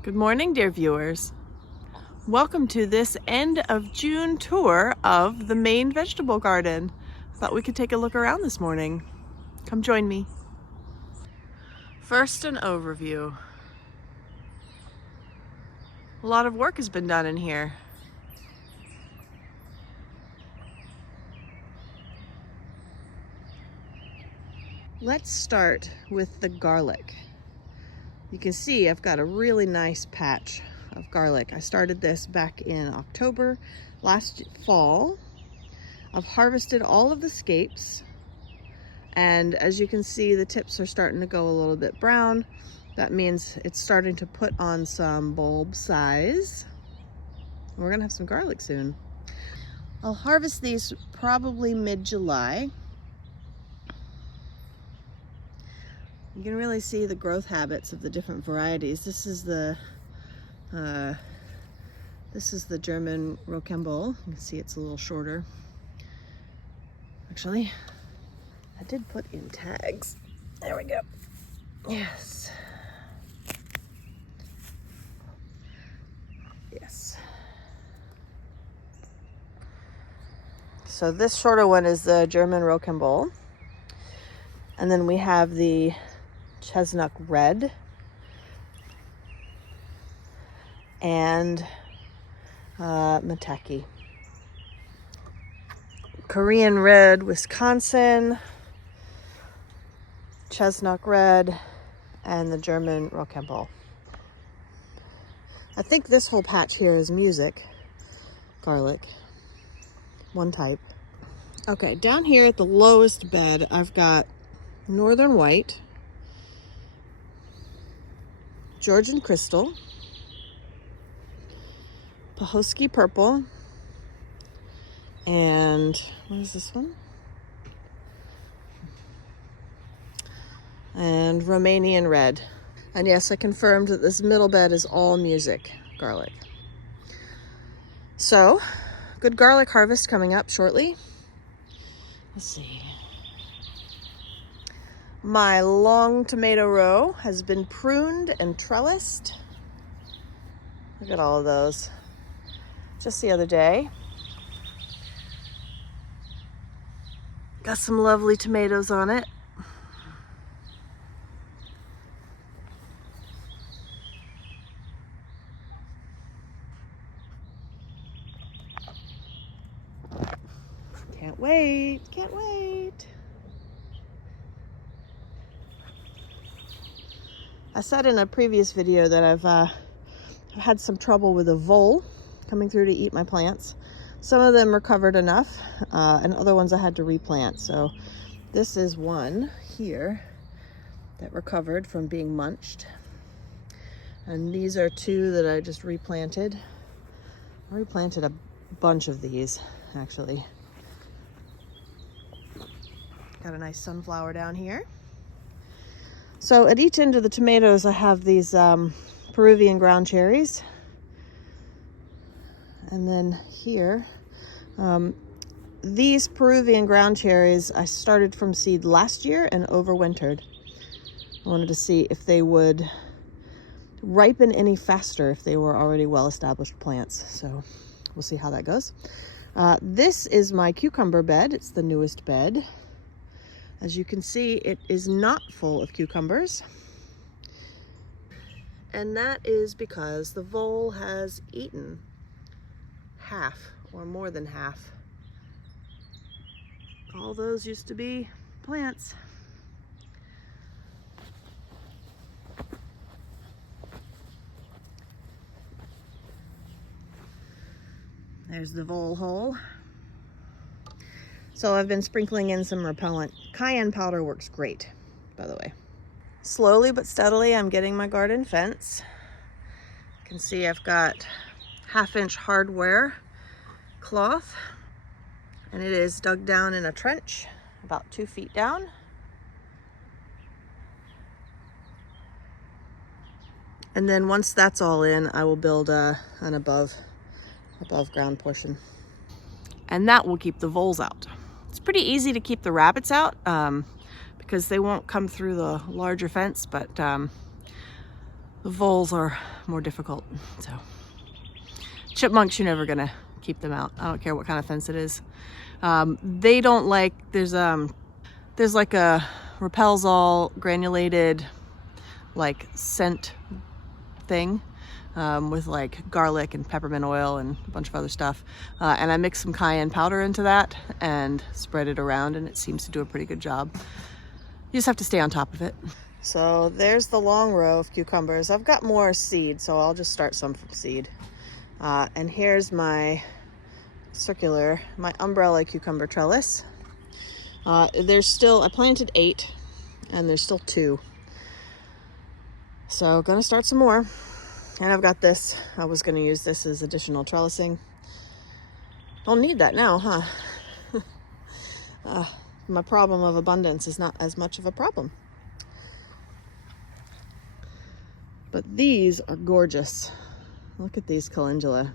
Good morning, dear viewers. Welcome to this end of June tour of the main vegetable garden. I thought we could take a look around this morning. Come join me. First, an overview. A lot of work has been done in here. Let's start with the garlic. You can see I've got a really nice patch of garlic. I started this back in October last fall. I've harvested all of the scapes, and as you can see, the tips are starting to go a little bit brown. That means it's starting to put on some bulb size. We're gonna have some garlic soon. I'll harvest these probably mid-July. You can really see the growth habits of the different varieties. This is the German Rocambole. You can see it's a little shorter. Actually, I did put in tags. There we go. Yes. Yes. So this shorter one is the German Rocambole. And then we have the Chestnut Red and Mataki. Korean Red, Wisconsin, Chestnut Red, and the German Rocambole. I think this whole patch here is music garlic, one type. Okay, down here at the lowest bed, I've got Northern White, Georgian Crystal, Pahosky Purple, and what is this one? And Romanian Red. And yes, I confirmed that this middle bed is all music garlic. So, good garlic harvest coming up shortly. Let's see. My long tomato row has been pruned and trellised. Look at all of those. Just the other day. Got some lovely tomatoes on it. Can't wait, can't wait. I said in a previous video that I've had some trouble with a vole coming through to eat my plants. Some of them recovered enough, and other ones I had to replant. So this is one here that recovered from being munched. And these are two that I just replanted. I replanted a bunch of these, actually. Got a nice sunflower down here. So at each end of the tomatoes, I have these Peruvian ground cherries. And then here, these Peruvian ground cherries, I started from seed last year and overwintered. I wanted to see if they would ripen any faster if they were already well-established plants. So we'll see how that goes. This is my cucumber bed. It's the newest bed. As you can see, it is not full of cucumbers. And that is because the vole has eaten half or more than half. All those used to be plants. There's the vole hole. So I've been sprinkling in some repellent. Cayenne powder works great, by the way. Slowly but steadily, I'm getting my garden fence. You can see I've got 1/2-inch hardware cloth, and it is dug down in a trench about 2 feet down. And then once that's all in, I will build an above ground portion. And that will keep the voles out. It's pretty easy to keep the rabbits out because they won't come through the larger fence, but The voles are more difficult, so. Chipmunks, you're never gonna keep them out. I don't care what kind of fence it is. They don't like, there's like a repels all granulated like scent thing with like garlic and peppermint oil and a bunch of other stuff. And I mix some cayenne powder into that and spread it around, and it seems to do a pretty good job. You just have to stay on top of it. So there's the long row of cucumbers. I've got more seed, so I'll just start some from seed. And here's my my umbrella cucumber trellis. There's still, I planted 8 and there's still 2. So gonna start some more. And I've got this. I was gonna use this as additional trellising. Don't need that now, huh? My problem of abundance is not as much of a problem. But these are gorgeous. Look at these calendula.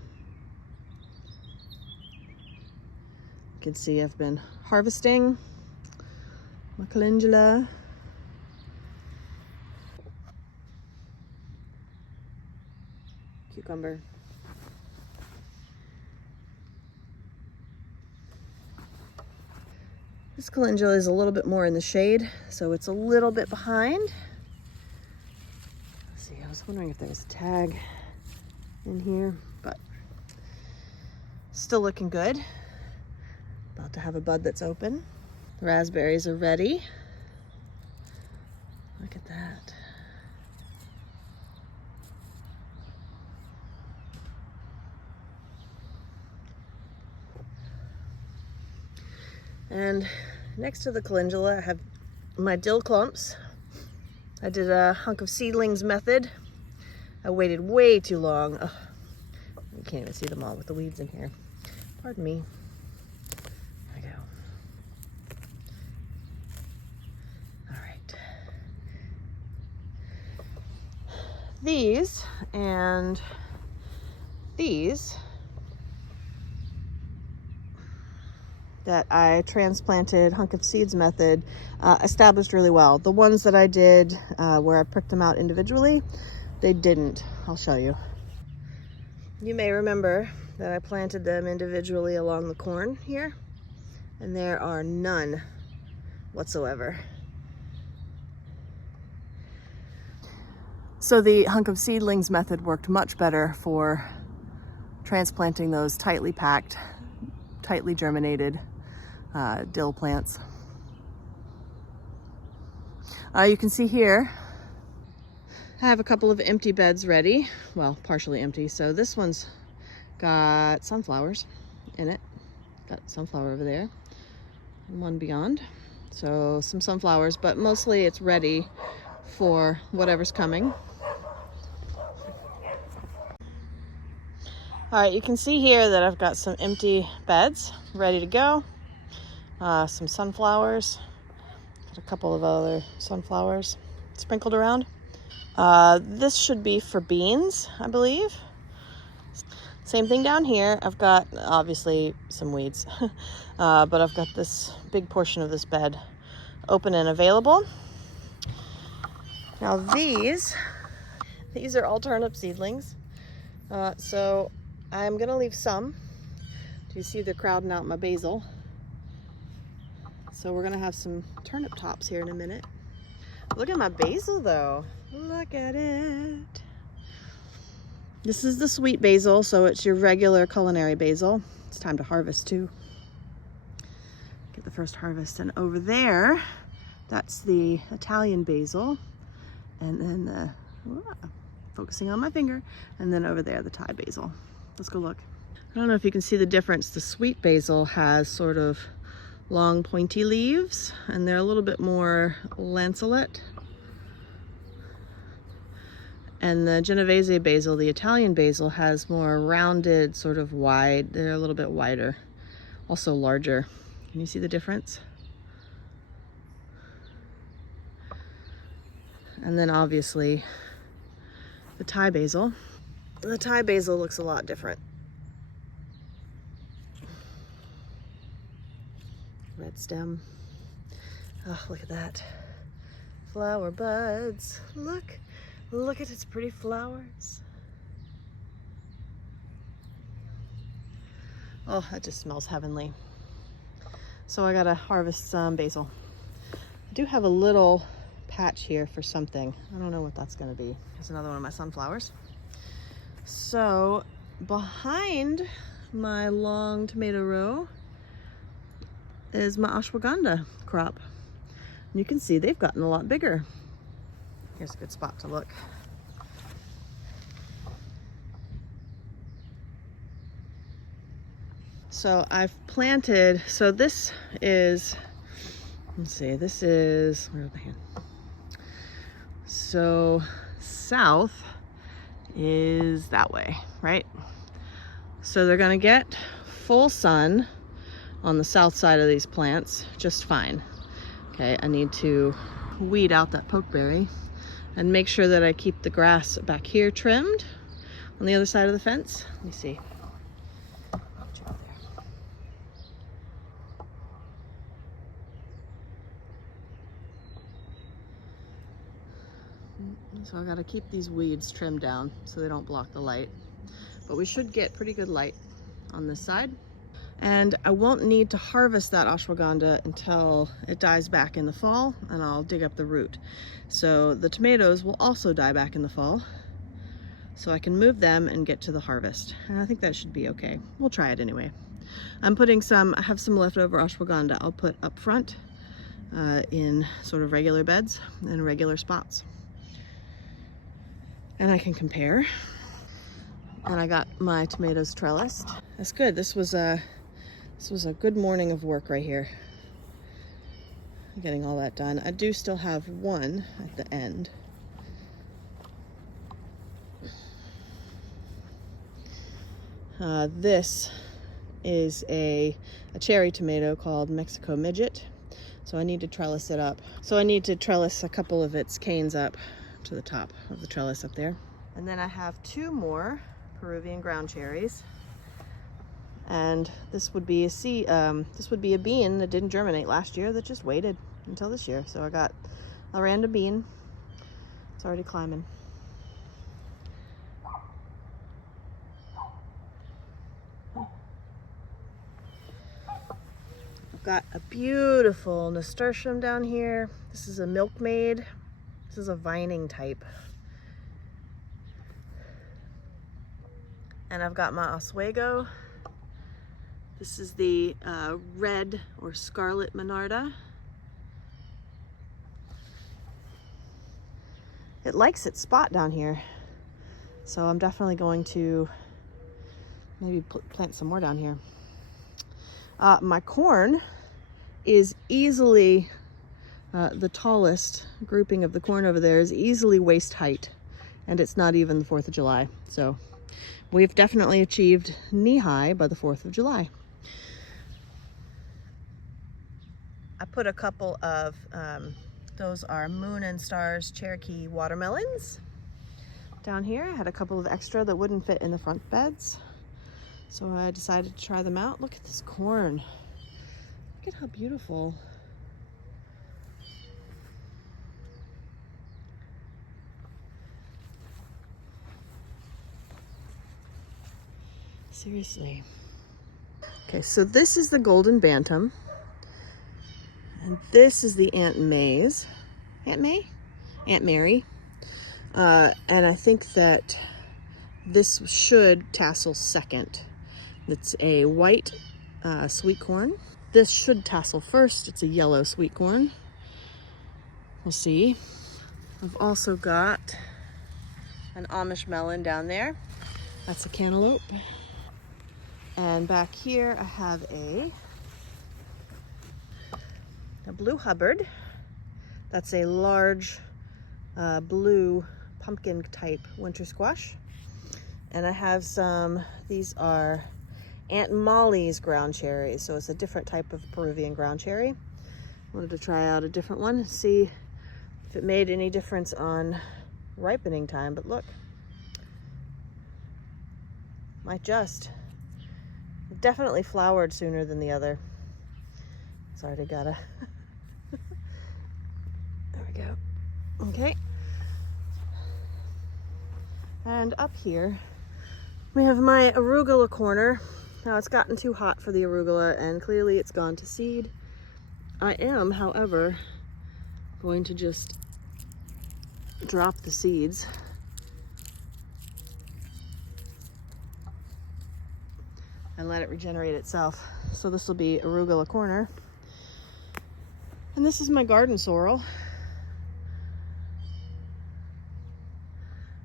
You can see I've been harvesting my calendula. Cucumber. This calendula is a little bit more in the shade, so it's a little bit behind. Let's see, I was wondering if there was a tag in here, but still looking good. About to have a bud that's open. The raspberries are ready. Look at that. And next to the calendula, I have my dill clumps. I did a hunk of seedlings method. I waited way too long. Ugh, you can't even see them all with the weeds in here. Pardon me. There we go. All right. These and these that I transplanted hunk of seeds method established really well. The ones that I did where I pricked them out individually, they didn't. I'll show you. You may remember that I planted them individually along the corn here, and there are none whatsoever. So the hunk of seedlings method worked much better for transplanting those tightly packed, tightly germinated dill plants. You can see here, I have a couple of empty beds ready. Well, partially empty. So this one's got sunflowers in it. Got sunflower over there and one beyond. So some sunflowers, but mostly it's ready for whatever's coming. All right, you can see here that I've got some empty beds ready to go. Some sunflowers. Got a couple of other sunflowers sprinkled around. This should be for beans, I believe. Same thing down here. I've got obviously some weeds, but I've got this big portion of this bed open and available. Now these are all turnip seedlings. So I'm gonna leave some. Do you see they're crowding out my basil? So we're gonna have some turnip tops here in a minute. Look at my basil though. Look at it. This is the sweet basil, so it's your regular culinary basil. It's time to harvest too. Get the first harvest. And over there, that's the Italian basil. And then focusing on my finger. And then over there, the Thai basil. Let's go look. I don't know if you can see the difference. The sweet basil has sort of long pointy leaves, and they're a little bit more lanceolate. And the Genovese basil, the Italian basil, has more rounded, sort of wide. They're a little bit wider, also larger. Can you see the difference? And then obviously the Thai basil. The Thai basil looks a lot different. Red stem. Oh, look at that. Flower buds. Look. Look at its pretty flowers. Oh, that just smells heavenly. So I gotta harvest some basil. I do have a little patch here for something. I don't know what that's gonna be. Here's another one of my sunflowers. So behind my long tomato row is my ashwagandha crop. And you can see they've gotten a lot bigger. Here's a good spot to look. So I've planted, so this is, let's see, this is, where's my hand? So south is that way, right? So they're gonna get full sun on the south side of these plants just fine. Okay, I need to weed out that pokeberry and make sure that I keep the grass back here trimmed on the other side of the fence. Let me see. So I gotta keep these weeds trimmed down so they don't block the light. But we should get pretty good light on this side. And I won't need to harvest that ashwagandha until it dies back in the fall, and I'll dig up the root. So the tomatoes will also die back in the fall, so I can move them and get to the harvest. And I think that should be okay. We'll try it anyway. I'm putting some, I have some leftover ashwagandha I'll put up front in sort of regular beds and regular spots. And I can compare. And I got my tomatoes trellised. That's good. This was a good morning of work right here. Getting all that done. I do still have one at the end. This is a cherry tomato called Mexico Midget. So I need to trellis it up. So I need to trellis a couple of its canes up to the top of the trellis up there. And then I have two more Peruvian ground cherries. And this would be a bean that didn't germinate last year that just waited until this year. So I got a random bean. It's already climbing. I've got a beautiful nasturtium down here. This is a milkmaid. This is a vining type. And I've got my Oswego. This is the red or scarlet monarda. It likes its spot down here. So I'm definitely going to maybe plant some more down here. My corn is easily, the tallest grouping of the corn over there is easily waist height. And it's not even the 4th of July. So we've definitely achieved knee high by the 4th of July. I put a couple of, those are Moon and Stars Cherokee watermelons down here. I had a couple of extra that wouldn't fit in the front beds. So I decided to try them out. Look at this corn. Look at how beautiful. Seriously. Okay, so this is the Golden Bantam. And this is the Aunt May's. Aunt May? Aunt Mary. And I think that this should tassel second. It's a white sweet corn. This should tassel first. It's a yellow sweet corn. We'll see. I've also got an Amish melon down there. That's a cantaloupe. And back here I have a blue Hubbard. That's a large blue pumpkin type winter squash. And I have some, these are Aunt Molly's ground cherries. So it's a different type of Peruvian ground cherry. Wanted to try out a different one and see if it made any difference on ripening time, but look. Might just. It definitely flowered sooner than the other. It's already got a there we go. Okay. And up here, we have my arugula corner. Now it's gotten too hot for the arugula and clearly it's gone to seed. I am, however, going to just drop the seeds and let it regenerate itself. So this will be arugula corner. And this is my garden sorrel.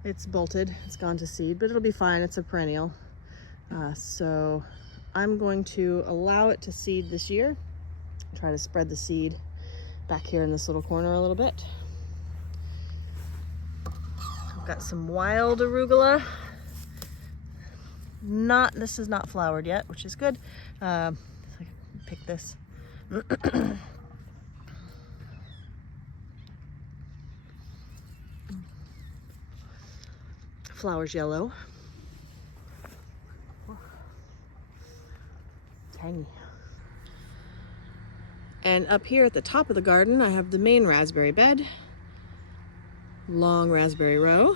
It's bolted, it's gone to seed, but it'll be fine, it's a perennial. So I'm going to allow it to seed this year. Try to spread the seed back here in this little corner a little bit. I've got some wild arugula. This is not flowered yet, which is good. So I can pick this. Flowers yellow. Tangy. And up here at the top of the garden, I have the main raspberry bed. Long raspberry row.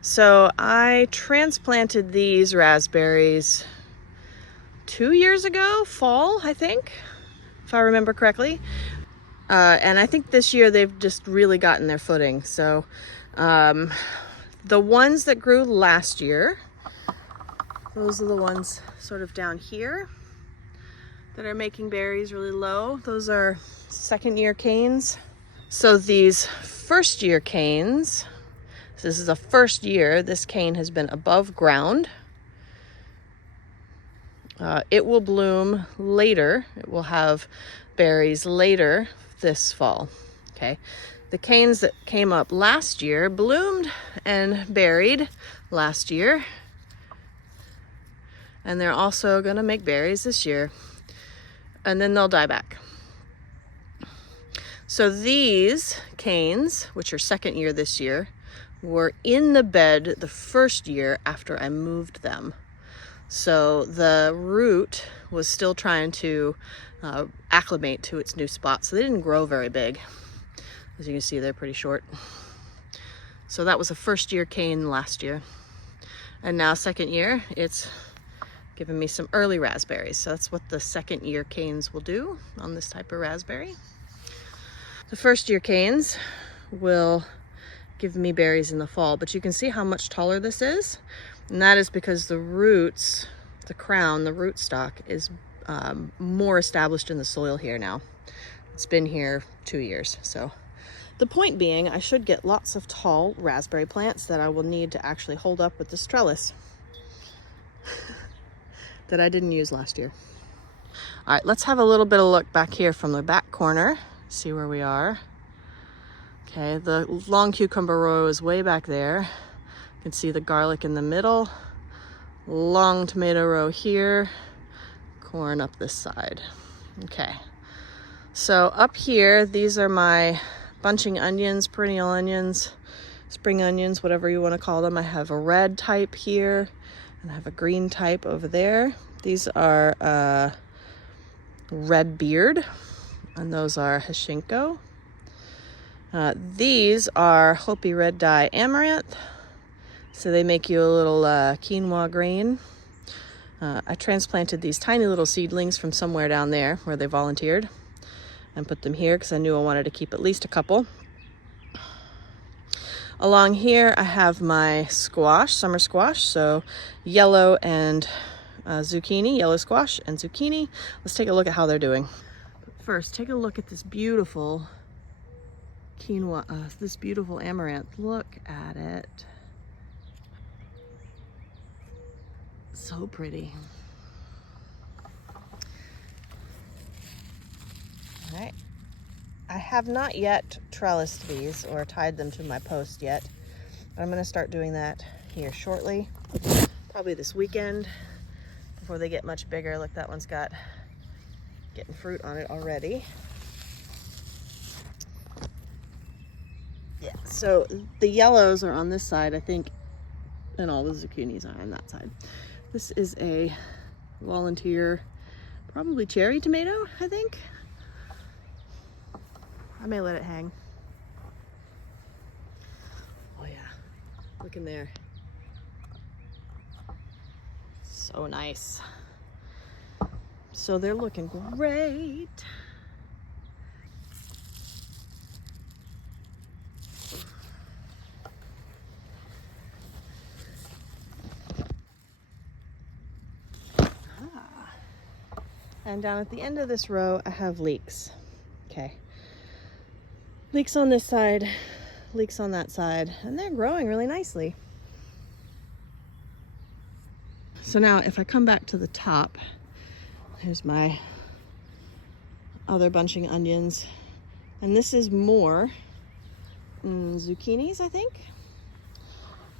So I transplanted these raspberries 2 years ago, fall, I think, if I remember correctly. And I think this year they've just really gotten their footing. So the ones that grew last year, those are the ones sort of down here that are making berries really low. Those are second year canes. So these first year canes, this is a first year, this cane has been above ground. It will bloom later. It will have berries later this fall. Okay. The canes that came up last year bloomed and berried last year. And they're also gonna make berries this year. And then they'll die back. So these canes, which are second year this year, were in the bed the first year after I moved them. So the root was still trying to acclimate to its new spot. So they didn't grow very big. As you can see, they're pretty short. So that was a first year cane last year. And now second year, it's giving me some early raspberries. So that's what the second year canes will do on this type of raspberry. The first year canes will give me berries in the fall, but you can see how much taller this is. And that is because the roots, the crown, the rootstock is more established in the soil here now. It's been here 2 years. So the point being, I should get lots of tall raspberry plants that I will need to actually hold up with this trellis that I didn't use last year. All right, let's have a little bit of look back here from the back corner, see where we are. Okay, the long cucumber row is way back there. You can see the garlic in the middle, long tomato row here, corn up this side. Okay, so up here, these are my bunching onions, perennial onions, spring onions, whatever you want to call them. I have a red type here, and I have a green type over there. These are red beard, and those are Hashinko. These are Hopi red dye amaranth, so they make you a little quinoa green. I transplanted these tiny little seedlings from somewhere down there where they volunteered and put them here because I knew I wanted to keep at least a couple. Along here I have my squash, summer squash, so yellow and zucchini, yellow squash and zucchini. Let's take a look at how they're doing. But first, take a look at this beautiful quinoa, this beautiful amaranth. Look at it. So pretty. All right. I have not yet trellised these or tied them to my post yet, but I'm going to start doing that here shortly. Probably this weekend before they get much bigger. Look, that one's getting fruit on it already. Yeah, so the yellows are on this side, I think, and all the zucchinis are on that side. This is a volunteer, probably cherry tomato, I think. I may let it hang. Oh yeah, Look in there. So nice. So they're looking great. And down at the end of this row, I have leeks. Okay. Leeks on this side, leeks on that side, and they're growing really nicely. So now if I come back to the top, here's my other bunching onions. And this is more zucchinis, I think.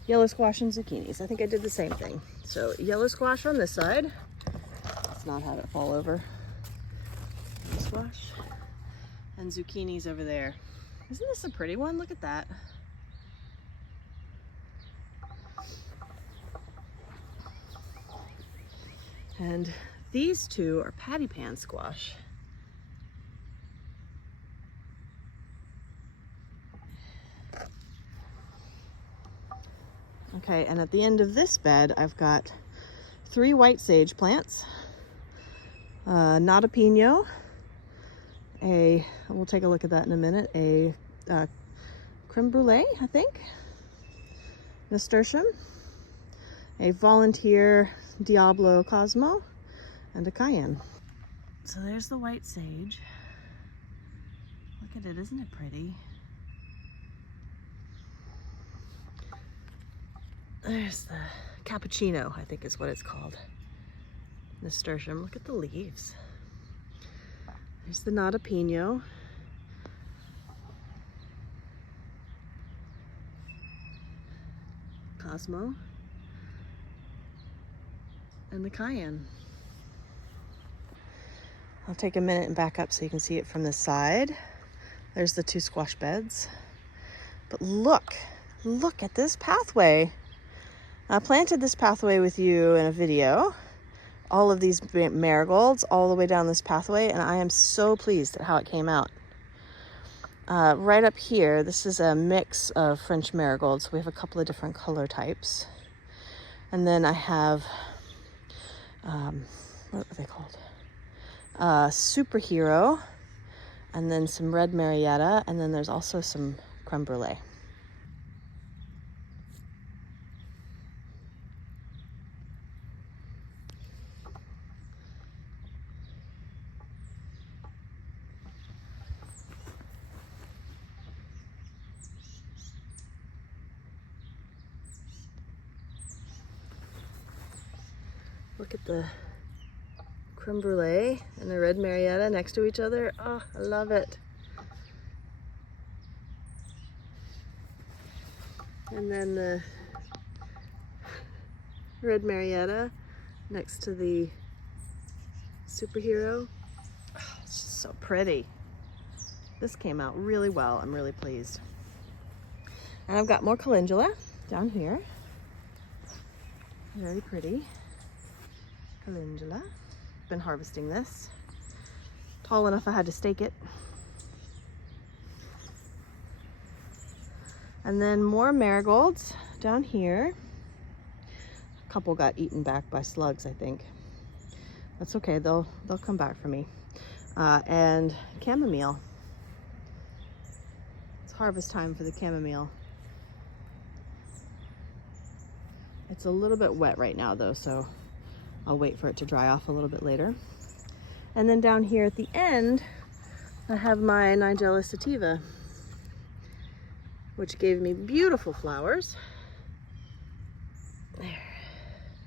Yellow squash and zucchinis. I think I did the same thing. So yellow squash on this side. Let's not have it fall over. Yellow squash. And zucchinis over there. Isn't this a pretty one? Look at that. And these two are patty pan squash. Okay, and at the end of this bed, I've got 3 white sage plants, not a pino, we'll take a look at that in a minute, a creme brulee, I think, nasturtium, a volunteer Diablo Cosmo, and a cayenne. So there's the white sage. Look at it, isn't it pretty? There's the cappuccino, I think is what it's called. Nasturtium, look at the leaves. There's the nata pino. Cosmo. And the cayenne. I'll take a minute and back up so you can see it from the side. There's the 2 squash beds. But look at this pathway. I planted this pathway with you in a video. All of these marigolds all the way down this pathway, and I am so pleased at how it came out. Right up here, this is a mix of French marigolds. We have a couple of different color types. And then I have, what are they called? Superhero, and then some red Marietta, and then there's also some creme brulee. Look at the creme brulee and the red Marietta next to each other. Oh, I love it. And then the red Marietta next to the superhero. Oh, it's just so pretty. This came out really well. I'm really pleased. And I've got more calendula down here. Very pretty. Calendula. Been harvesting this. Tall enough I had to stake it. And then more marigolds down here. A couple got eaten back by slugs, I think. That's okay, they'll come back for me. And chamomile. It's harvest time for the chamomile. It's a little bit wet right now though, so I'll wait for it to dry off a little bit later. And then down here at the end, I have my Nigella sativa, which gave me beautiful flowers. There.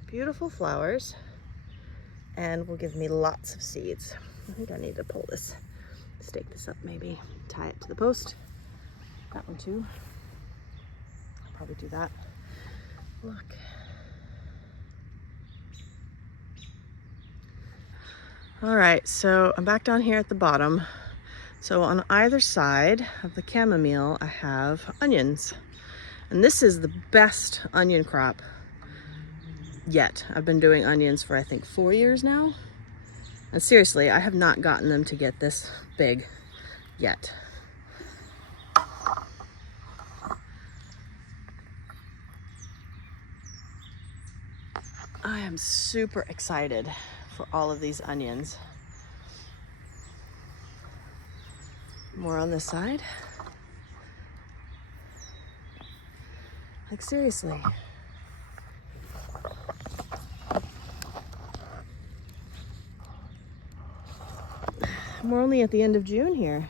Beautiful flowers. And will give me lots of seeds. I think I need to pull this, stake this up maybe, tie it to the post. That one too. I'll probably do that. Look. All right, so I'm back down here at the bottom. So on either side of the chamomile, I have onions. And this is the best onion crop yet. I've been doing onions for I think 4 years now. And seriously, I have not gotten them to get this big yet. I am super excited for all of these onions. More on this side. Like, seriously. We're only at the end of June here.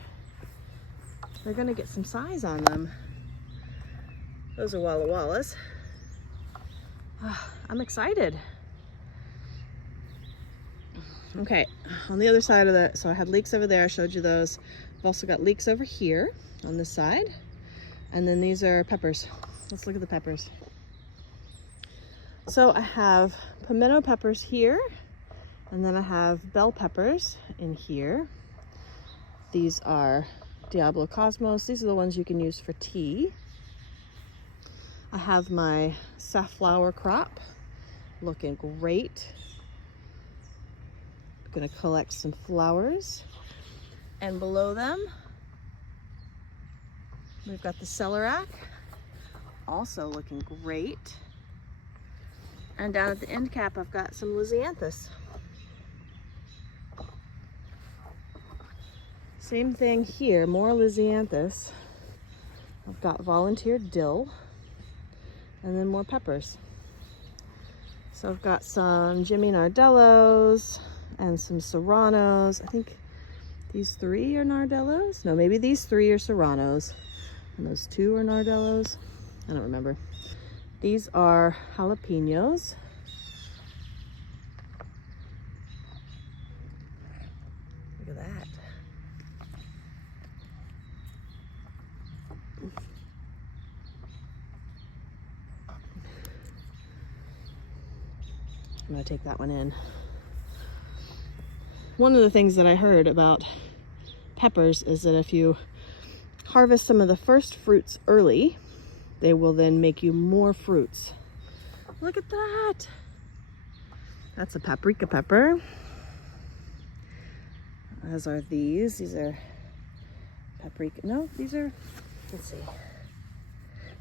They're gonna get some size on them. Those are Walla Wallas. I'm excited. Okay, on the other side of that, so I had leeks over there, I showed you those. I've also got leeks over here on this side. And then these are peppers. Let's look at the peppers. So I have pimento peppers here, and then I have bell peppers in here. These are Diablo Cosmos. These are the ones you can use for tea. I have my safflower crop looking great. I'm gonna collect some flowers. And below them, we've got the celeriac, also looking great. And down at the end cap, I've got some lisianthus. Same thing here, more lisianthus. I've got volunteer dill, and then more peppers. So I've got some Jimmy Nardellos and some Serranos. I think these 3 are Nardellos. No, maybe these 3 are Serranos. And those 2 are Nardellos. I don't remember. These are jalapenos. Look at that. I'm gonna take that one in. One of the things that I heard about peppers is that if you harvest some of the first fruits early, they will then make you more fruits. Look at that. That's a paprika pepper. As are these. These are paprika. No, these are, let's see.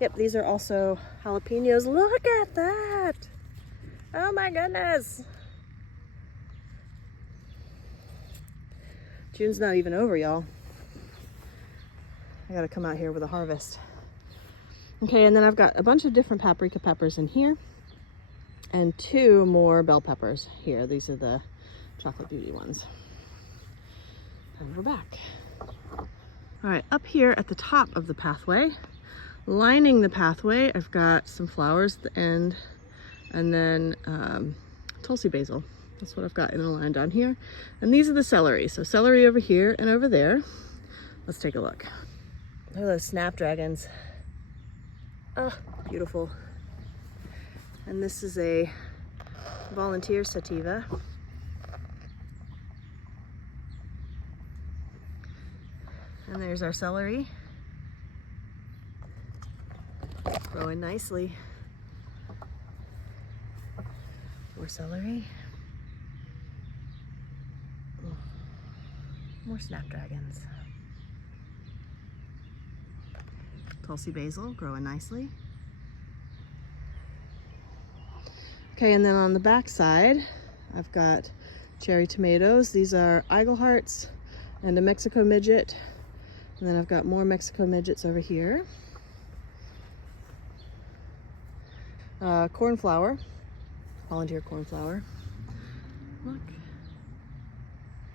Yep, these are also jalapenos. Look at that. Oh my goodness. June's not even over, y'all. I gotta come out here with a harvest. Okay, and then I've got a bunch of different paprika peppers in here and 2 more bell peppers here. These are the chocolate beauty ones. And we're back. All right, up here at the top of the pathway, lining the pathway, I've got some flowers at the end, and then Tulsi basil. That's what I've got in a line down here. And these are the celery. So celery over here and over there. Let's take a look. Look at those snapdragons. Oh, beautiful. And this is a volunteer sativa. And there's our celery. Growing nicely. More celery. More snapdragons. Tulsi basil growing nicely. Okay, and then on the back side, I've got cherry tomatoes. These are Eagle Hearts and a Mexico midget. And then I've got more Mexico midgets over here. Cornflower, volunteer cornflower. Look,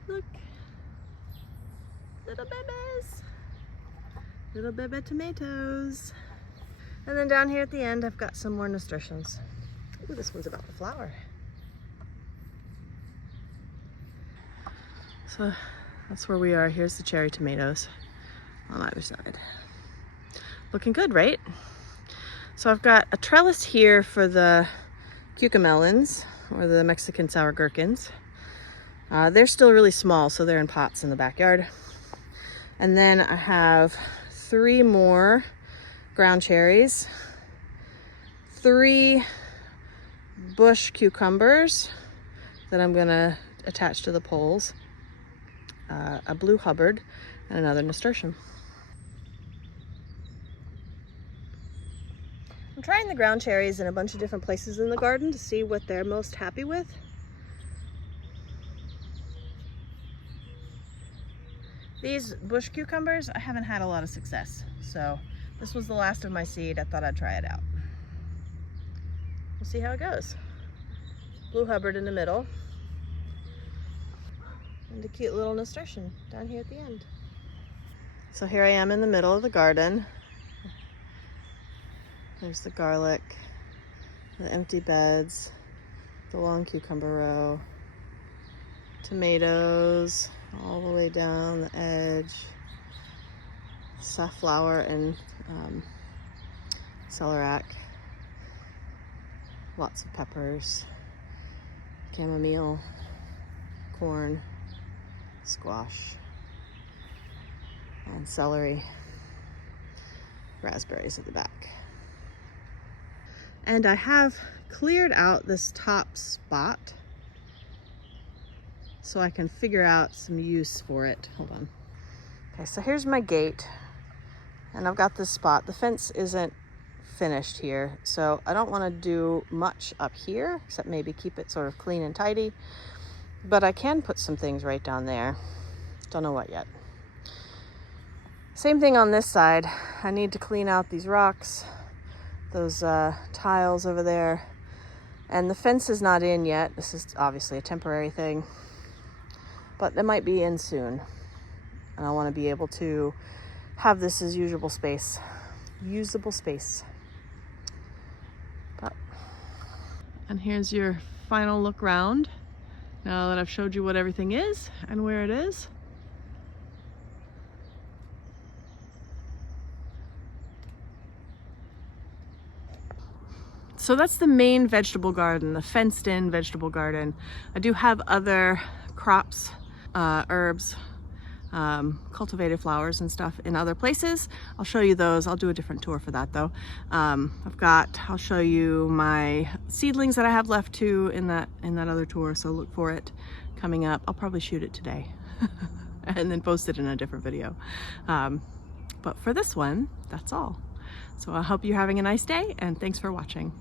look, little babies, little baby tomatoes. And then down here at the end, I've got some more nasturtiums. Ooh, this one's about to flower. So that's where we are. Here's the cherry tomatoes on either side. Looking good, right? So I've got a trellis here for the cucamelons, or the Mexican sour gherkins. They're still really small, so they're in pots in the backyard. And then I have 3 more ground cherries, 3 bush cucumbers that I'm gonna attach to the poles, a blue Hubbard, and another nasturtium. I'm trying the ground cherries in a bunch of different places in the garden to see what they're most happy with. These bush cucumbers, I haven't had a lot of success. So this was the last of my seed. I thought I'd try it out. We'll see how it goes. Blue Hubbard in the middle. And a cute little nasturtium down here at the end. So here I am in the middle of the garden. There's the garlic, the empty beds, the long cucumber row, tomatoes all the way down the edge, safflower and celeriac, lots of peppers, chamomile, corn, squash, and celery, raspberries at the back. And I have cleared out this top spot so I can figure out some use for it. Hold on. Okay, so here's my gate, and I've got this spot. The fence isn't finished here, so I don't want to do much up here except maybe keep it sort of clean and tidy, but I can put some things right down there. Don't know what yet. Same thing on this side. I need to clean out these rocks, those tiles over there, and the fence is not in yet. This is obviously a temporary thing, but it might be in soon, and I want to be able to have this as usable space. And here's your final look round now that I've showed you what everything is and where it is. So that's the main vegetable garden, the fenced-in vegetable garden. I do have other crops, herbs, cultivated flowers and stuff in other places. I'll show you those. I'll do a different tour for that though. I'll show you my seedlings that I have left too in that other tour, so look for it coming up. I'll probably shoot it today and then post it in a different video. But for this one, that's all. So I hope you're having a nice day, and thanks for watching.